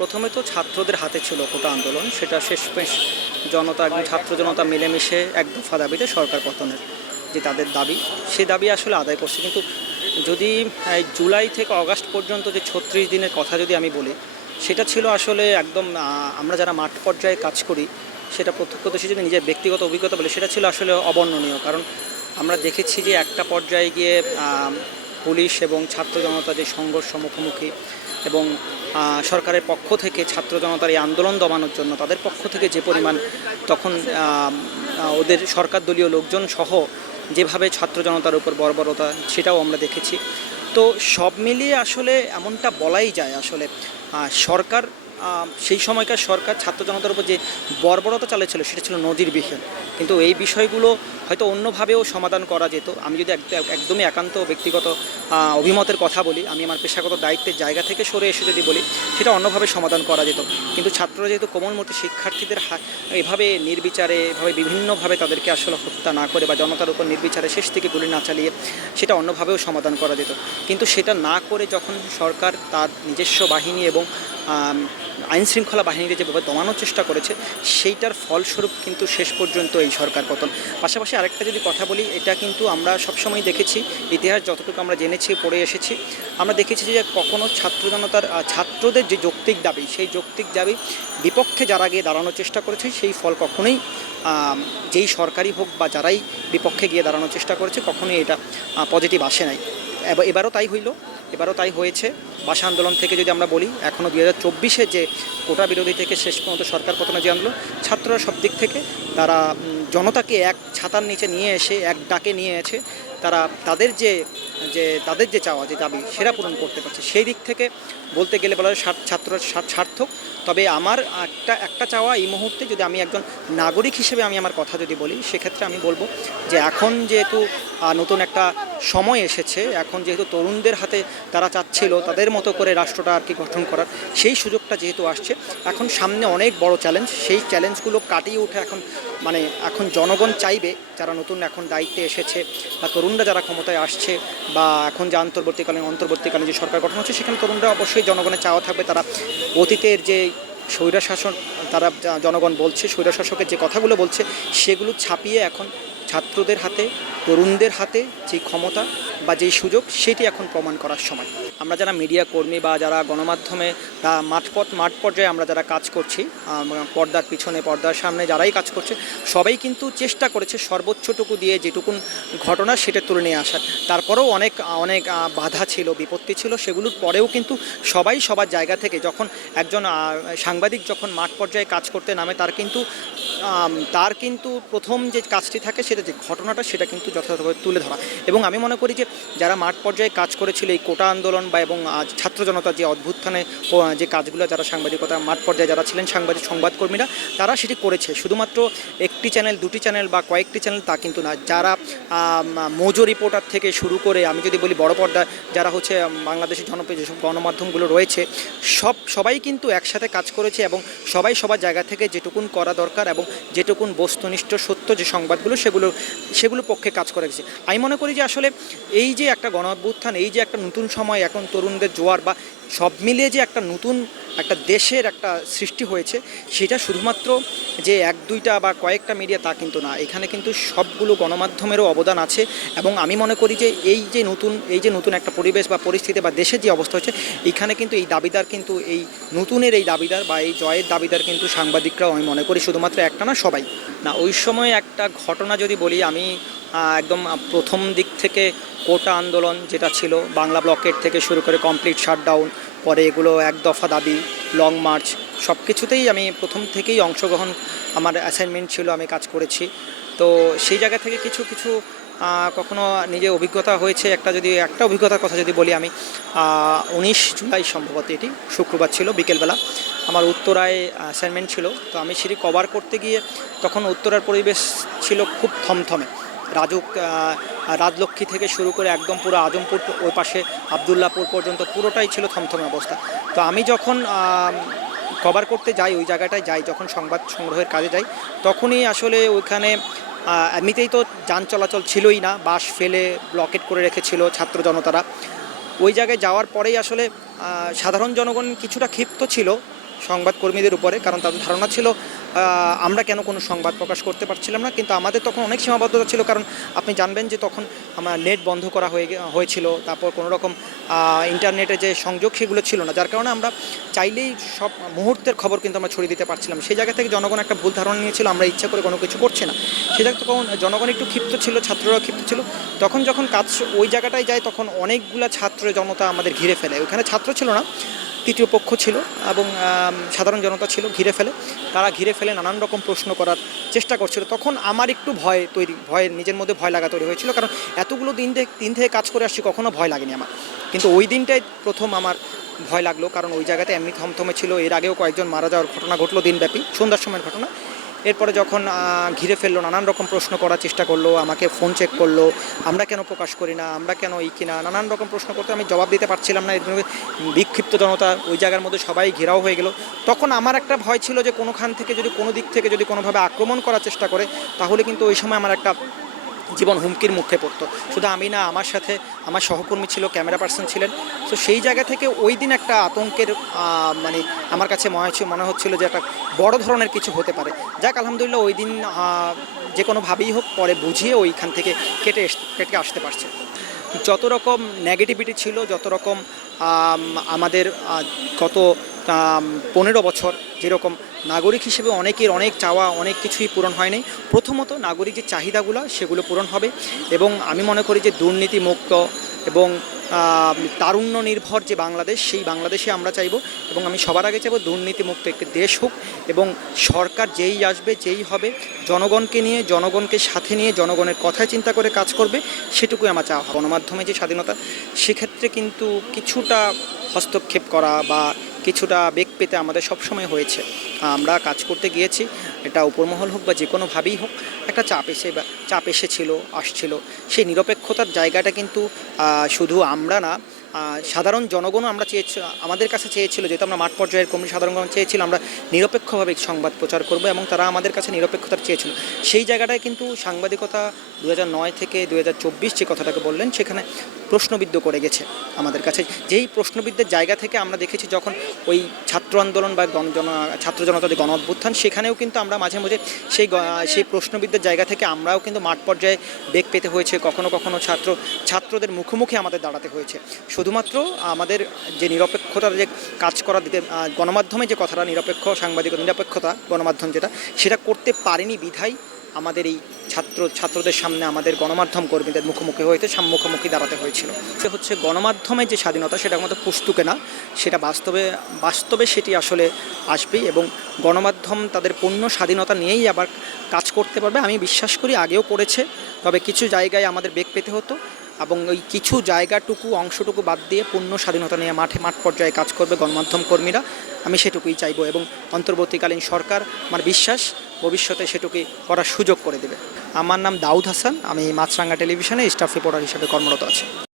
প্রথমে তো ছাত্রদের হাতে ছিল কোটা আন্দোলন, সেটা শেষমেশ জনতা এবং ছাত্র জনতা মিলেমিশে এক দফা দাবিতে সরকার পতনের যে তাদের দাবি সেই দাবি আসলে আদায় করছে। কিন্তু যদি জুলাই থেকে অগাস্ট পর্যন্ত যে ছত্রিশ দিনের কথা যদি আমি বলি, সেটা ছিল আসলে একদম আমরা যারা মাঠ পর্যায়ে কাজ করি, সেটা প্রত্যক্ষদর্শী যদি নিজের ব্যক্তিগত অভিজ্ঞতা বলে, সেটা ছিল আসলে অবর্ণনীয়। কারণ আমরা দেখেছি যে একটা পর্যায়ে গিয়ে পুলিশ এবং ছাত্র জনতা যে সংঘর্ষ মুখোমুখি এবং সরকারের পক্ষ থেকে ছাত্র জনতার এই আন্দোলন দমানোর জন্য তাদের পক্ষ থেকে যে পরিমাণ তখন ওদের সরকার দলীয় লোকজন সহ যেভাবে ছাত্র জনতার উপর বর্বরতা সেটাও আমরা দেখেছি। তো সব মিলিয়ে আসলে এমনটা বলাই যায় আসলে সরকার সেই সময়কার সরকার ছাত্র জনতার উপর যে বর্বরতা চালিয়েছিল সেটা ছিল নজিরবিহীন কিন্তু এই বিষয়গুলো হয়তো অন্যভাবেও সমাধান করা যেত। আমি যদি এক- একদমই একান্ত ব্যক্তিগত অভিমতের কথা বলি, আমি আমার পেশাগত দায়িত্বের জায়গা থেকে সরে এসে যদি বলি, সেটা অন্যভাবে সমাধান করা যেত। কিন্তু ছাত্ররা যেহেতু কোমলমতি শিক্ষার্থীদের এভাবে নির্বিচারে, এভাবে বিভিন্নভাবে তাদেরকে আসলে হত্যা না করে বা জনতার উপর নির্বিচারে শেষ থেকে গুলি না চালিয়ে, সেটা অন্যভাবেও সমাধান করা যেত। কিন্তু সেটা না করে যখন সরকার তার নিজস্ব বাহিনী এবং আম, আইন শৃঙ্খলা বাহিনীকে যেভাবে দমানোর চেষ্টা করেছে সেইটার ফলস্বরূপ কিন্তু শেষ পর্যন্ত এই সরকার পতন। পাশাপাশি আরেকটা যদি কথা বলি এটা কিন্তু আমরা সবসময় দেখেছি ইতিহাস যতটুকু আমরা জেনেছি পড়ে এসেছি আমরা দেখেছি যে কখনো ছাত্র জনতার ছাত্রদের যে যৌক্তিক দাবি সেই যৌক্তিক দাবি বিপক্ষে যারা গিয়ে দাঁড়ানোর চেষ্টা করেছে সেই ফল কখনোই যেই সরকারি হোক বা যারাই বিপক্ষে গিয়ে দাঁড়ানোর চেষ্টা করেছে কখনোই এটা পজিটিভ আসে নাই। এবার- এবারও তাই হইল। এবারও তাই হয়েছে। ভাষা আন্দোলন থেকে যদি আমরা বলি এখনও দুই হাজার চব্বিশে যে কোটা বিরোধী থেকে শেষ পর্যন্ত সরকার পতনের যে আন্দোলন, ছাত্ররা সব দিক থেকে তারা জনতাকে এক ছাতার নিচে নিয়ে এসে এক ডাকে নিয়ে এসে তারা তাদের যে যে তাদের যে চাওয়া, যে দাবি, সেটা পূরণ করতে পারছে। সেই দিক থেকে বলতে গেলে বলা হয় স্বার্থ- সার্থক। তবে আমার একটা একটা চাওয়া এই মুহূর্তে যদি আমি একজন নাগরিক হিসেবে আমি আমার কথা যদি বলি, সেক্ষেত্রে আমি বলব যে এখন যেহেতু নতুন একটা সময় এসেছে। এখন যেহেতু তরুণদের হাতে তারা চাচ্ছিল তাদের মতো করে রাষ্ট্রটা আর কি গঠন করার, সেই সুযোগটা যেহেতু আসছে, এখন সামনে অনেক বড় চ্যালেঞ্জ সেই চ্যালেঞ্জগুলো কাটিয়ে উঠে এখন মানে এখন জনগণ চাইবে, যারা নতুন এখন দায়িত্বে এসেছে বা তরুণরা যারা ক্ষমতায় আসছে বা এখন যে অন্তর্বর্তীকালীন অন্তর্বর্তীকালীন যে সরকার গঠন হচ্ছে, সেখানে তরুণরা অবশ্যই জনগণের চাওয়া থাকবে। তারা অতীতের যে স্বৈরাশাসন, তারা জনগণ বলছে, স্বৈরাশাসকের যে কথাগুলো বলছে, সেগুলো ছাপিয়ে এখন ছাত্রদের হাতে তরুণদের হাতে যে ক্ষমতা বা যেই সুযোগ, সেটি এখন প্রমাণ করার সময়। আমরা যারা মিডিয়া কর্মী বা যারা গণমাধ্যমে মাঠপথ, মাঠ পর্যায়ে আমরা যারা কাজ করছি পর্দার পিছনে, পর্দার সামনে যারাই কাজ করছে, সবাই কিন্তু চেষ্টা করেছে সর্বোচ্চটুকু দিয়ে যেটুকুন ঘটনা সেটা তুলে নিয়ে আসার। তারপরেও অনেক অনেক বাধা ছিল, বিপত্তি ছিল, সেগুলোর পরেও কিন্তু সবাই সবার জায়গা থেকে যখন একজন সাংবাদিক যখন মাঠ পর্যায়ে কাজ করতে নামে, তার কিন্তু তার কিন্তু প্রথম যে কাজটি থাকে, সেটা যে ঘটনাটা, সেটা কিন্তু যথাযথভাবে তুলে ধরা। এবং আমি মনে করি যে, যারা মাঠ পর্যায়ে কাজ করেছিল এই কোটা আন্দোলন বা এবং আজ ছাত্র জনতার যে অভ্যুত্থানে যে কাজগুলো যারা সাংবাদিকতা মাঠ পর্যায়ে যারা ছিলেন সাংবাদিক সংবাদকর্মীরা, তারা সেটি করেছে। শুধুমাত্র একটি চ্যানেল, দুটি চ্যানেল বা কয়েকটি চ্যানেল তা কিন্তু না। যারা মোজো রিপোর্টার থেকে শুরু করে, আমি যদি বলি বড় পর্দা, যারা হচ্ছে বাংলাদেশের জনপ্রিয় যেসব গণমাধ্যমগুলো রয়েছে, সব, সবাই কিন্তু একসাথে কাজ করেছে এবং সবাই সবার জায়গা থেকে যেটুকুন করা দরকার এবং যেটুকুন বস্তুনিষ্ঠ সত্য যে সংবাদগুলো, সেগুলো সেগুলো পক্ষে কাজ করে গেছে। আমি মনে করি যে আসলে এই যে একটা গণ অভ্যুত্থান এই যে একটা নতুন সময় এখন তরুণদের জোয়ার বা সব মিলিয়ে যে একটা নতুন, একটা দেশের একটা সৃষ্টি হয়েছে, সেটা শুধুমাত্র যে এক, দুইটা বা কয়েকটা মিডিয়া তা কিন্তু না। এখানে কিন্তু সবগুলো গণমাধ্যমেরও অবদান আছে এবং আমি মনে করি যে এই যে নতুন, এই যে নতুন একটা পরিবেশ বা পরিস্থিতি বা দেশের যে অবস্থা হচ্ছে, এখানে কিন্তু এই দাবিদার কিন্তু এই নতুনের এই দাবিদার বা এই জয়ের দাবিদার কিন্তু সাংবাদিকরাও আমি মনে করি শুধুমাত্র একটা না, সবাই। না, ওই সময় একটা ঘটনা যদি বলি, আমি একদম প্রথম দিক থেকে কোটা আন্দোলন যেটা ছিল, বাংলা ব্লকেট থেকে শুরু করে কমপ্লিট শাটডাউন পরে এগুলো এক দফা দাবি লং মার্চ সব কিছুতেই আমি প্রথম থেকেই অংশগ্রহণ, আমার অ্যাসাইনমেন্ট ছিল, আমি কাজ করেছি। তো সেই জায়গা থেকে কিছু কিছু কখনো নিজে অভিজ্ঞতা হয়েছে। একটা যদি, একটা অভিজ্ঞতার কথা যদি বলি আমি উনিশ জুলাই সম্ভবত এটি, শুক্রবার ছিল বিকেলবেলা। আমার উত্তরায় অ্যাসাইনমেন্ট ছিল। তো আমি সেটি কভার করতে গিয়ে তখন উত্তরার পরিবেশ ছিল খুব থমথমে। রাজুক রাজলক্ষ্মী থেকে শুরু করে একদম পুরো আজমপুর, ওই পাশে আবদুল্লাপুর পর্যন্ত পুরোটাই ছিল থমথমে অবস্থা। তো আমি যখন কভার করতে যাই, ওই জায়গাটায় যাই, যখন সংবাদ সংগ্রহের কাজে যাই, তখনই আসলে ওইখানে এমনিতেই তো যান চলাচল ছিলই না, বাস ফেলে ব্লকেট করে রেখেছিল ছাত্র জনতারা। ওই জায়গায় যাওয়ার পরেই আসলে সাধারণ জনগণ কিছুটা ক্ষিপ্ত ছিল সংবাদকর্মীদের উপরে, কারণ তাদের ধারণা ছিল আমরা কেন কোনো সংবাদ প্রকাশ করতে পারছিলাম না, কিন্তু আমাদের তখন অনেক সীমাবদ্ধতা ছিল, কারণ আপনি জানবেন যে তখন আমার নেট বন্ধ করা হয়ে হয়েছিল, তারপর কোনো রকম ইন্টারনেটে যে সংযোগ সেগুলো ছিল না, যার কারণে আমরা চাইলেই সব মুহূর্তের খবর কিন্তু আমরা ছড়িয়ে দিতে পারছিলাম। সেই জায়গা থেকে জনগণ একটা ভুল ধারণা নিয়েছিল, আমরা ইচ্ছা করে কোনো কিছু করছি না। জায়গা তখন জনগণ একটু ক্ষিপ্ত ছিল ছাত্ররা ক্ষিপ্ত ছিল, তখন যখন কাজ ওই জায়গাটায় যায়, তখন অনেকগুলা ছাত্র জনতা আমাদের ঘিরে ফেলে। ওখানে ছাত্র ছিল না তৃতীয় পক্ষ ছিল এবং সাধারণ জনতা ছিল ঘিরে ফেলে। তারা ঘিরে ফেলে নানান রকম প্রশ্ন করার চেষ্টা করছিল। তখন আমার একটু ভয় তৈরি, ভয়, নিজের মধ্যে ভয় লাগা তৈরি হয়েছিল। কারণ এতগুলো দিন থেকে দিন থেকে কাজ করে আসছি, কখনো ভয় লাগেনি আমার। কিন্তু ওই দিনটাই প্রথম আমার ভয় লাগল। কারণ ওই জায়গাতে এমনি থমথমে ছিল। এর আগেও কয়েকজন মারা যাওয়ার ঘটনা ঘটলো দিনব্যাপী, সন্ধ্যার সময়ের ঘটনা। এরপরে যখন ঘিরে ফেলল, নানান রকম প্রশ্ন করার চেষ্টা করল, আমাকে ফোন চেক করল, আমরা কেন প্রকাশ করি না, আমরা কেন এই কিনা, নানান রকম প্রশ্ন করতে আমি জবাব দিতে পারছিলাম না, এর জন্য বিক্ষিপ্ত জনতা ওই জায়গার মধ্যে সবাই ঘেরাও হয়ে গেল। তখন আমার একটা ভয় ছিল যে কোনোখান থেকে যদি কোনো দিক থেকে যদি কোনোভাবে আক্রমণ করার চেষ্টা করে, তাহলে কিন্তু ওই সময় আমার একটা জীবন হুমকির মুখে পড়তো। শুধু আমি না, আমার সাথে আমার সহকর্মী ছিল, ক্যামেরা পার্সন ছিলেন। তো সেই জায়গা থেকে ওই দিন একটা আতঙ্কের মানে আমার কাছে মনে হচ্ছে মনে হচ্ছিল যে একটা বড় ধরনের কিছু হতে পারে। যাক, আলহামদুলিল্লাহ ওই দিন যে কোনোভাবেই হোক, পরে বুঝিয়ে ওইখান থেকে কেটে কেটে আসতে পারছে। যত রকম নেগেটিভিটি ছিল, যত রকম আমাদের গত পনেরো বছর যেরকম নাগরিক হিসেবে অনেকের অনেক চাওয়া, অনেক কিছুই পূরণ হয়নি। প্রথমত নাগরিক যে চাহিদাগুলো, সেগুলো পূরণ হবে এবং আমি মনে করি যে দুর্নীতিমুক্ত এবং তারুণ্য নির্ভর যে বাংলাদেশ, সেই বাংলাদেশে আমরা চাইব এবং আমি সবার আগে চাইব দুর্নীতিমুক্ত একটি দেশ হোক এবং সরকার যেই আসবে, যেই হবে, জনগণকে নিয়ে, জনগণকে সাথে নিয়ে, জনগণের কথায় চিন্তা করে কাজ করবে, সেটুকুই আমার চাওয়া গণমাধ্যমে যে স্বাধীনতা, সেক্ষেত্রে কিন্তু কিছুটা হস্তক্ষেপ করা বা কিছুটা বেগ পেতে আমাদের সবসময় হয়েছে। আমরা কাজ করতে গিয়েছি, এটা উপরমহল হোক বা যে কোনোভাবেই হোক, একটা চাপ এসে চাপ এসেছিল, আসছিল। সেই নিরপেক্ষতার জায়গাটা কিন্তু শুধু আমরা না সাধারণ জনগণও আমরা চেয়েছি, আমাদের কাছে চেয়েছিল, যেহেতু আমরা মাঠ পর্যায়ের কর্মী সাধারণগণ চেয়েছিল, আমরা নিরপেক্ষভাবে সংবাদ প্রচার করব এবং তারা আমাদের কাছে নিরপেক্ষতার চেয়েছিল। সেই জায়গাটায় কিন্তু সাংবাদিকতা দু থেকে দু হাজার চব্বিশ যে কথাটাকে বললেন, সেখানে প্রশ্নবিদ্ধ করে গেছে আমাদের কাছে। যেই প্রশ্নবিদ্ধের জায়গা থেকে আমরা দেখেছি যখন ওই ছাত্র আন্দোলন বা গণ ছাত্র জনতা যে গণ অভ্যুত্থান, সেখানেও কিন্তু আমরা মাঝে মাঝে সেই সেই প্রশ্নবিদ্ধের জায়গা থেকে আমরাও কিন্তু মাঠ পর্যায়ে বেগ পেতে হয়েছে। কখনো কখনো ছাত্র, ছাত্রদের মুখোমুখি আমাদের দাঁড়াতে হয়েছে। শুধুমাত্র আমাদের যে নিরপেক্ষতার যে কাজ করা দিতে গণমাধ্যমে যে কথাটা, নিরপেক্ষ সাংবাদিক, নিরপেক্ষতা গণমাধ্যম যেটা, সেটা করতে পারেনি বিধায় আমাদের এই ছাত্র, ছাত্রদের সামনে আমাদের গণমাধ্যম কর্মীদের মুখোমুখি সাম- মুখোমুখি দাঁড়াতে হয়েছিল। সে হচ্ছে গণমাধ্যমের যে স্বাধীনতা, সেটা আমাদের পুস্তুকে না, সেটা বাস্তবে বাস্তবে সেটি আসলে আসবেই এবং গণমাধ্যম তাদের পূর্ণ স্বাধীনতা নিয়েই আবার কাজ করতে পারবে। আমি বিশ্বাস করি আগেও করেছে তবে কিছু জায়গায় আমাদের বেগ পেতে হতো। এবং ওই কিছু জায়গাটুকু, অংশটুকু বাদ দিয়ে পূর্ণ স্বাধীনতা নিয়ে মাঠে, মাঠ পর্যায়ে কাজ করবে গণমাধ্যম কর্মীরা। আমি সেটুকুই চাইব এবং অন্তর্বর্তীকালীন সরকার আমার বিশ্বাস ভবিষ্যতে সেটুকুই করার সুযোগ করে দেবে। আমার নাম দাউদ হাসান, আমি মাছরাঙ্গা টেলিভিশনে স্টাফ রিপোর্টার হিসেবে কর্মরত আছি।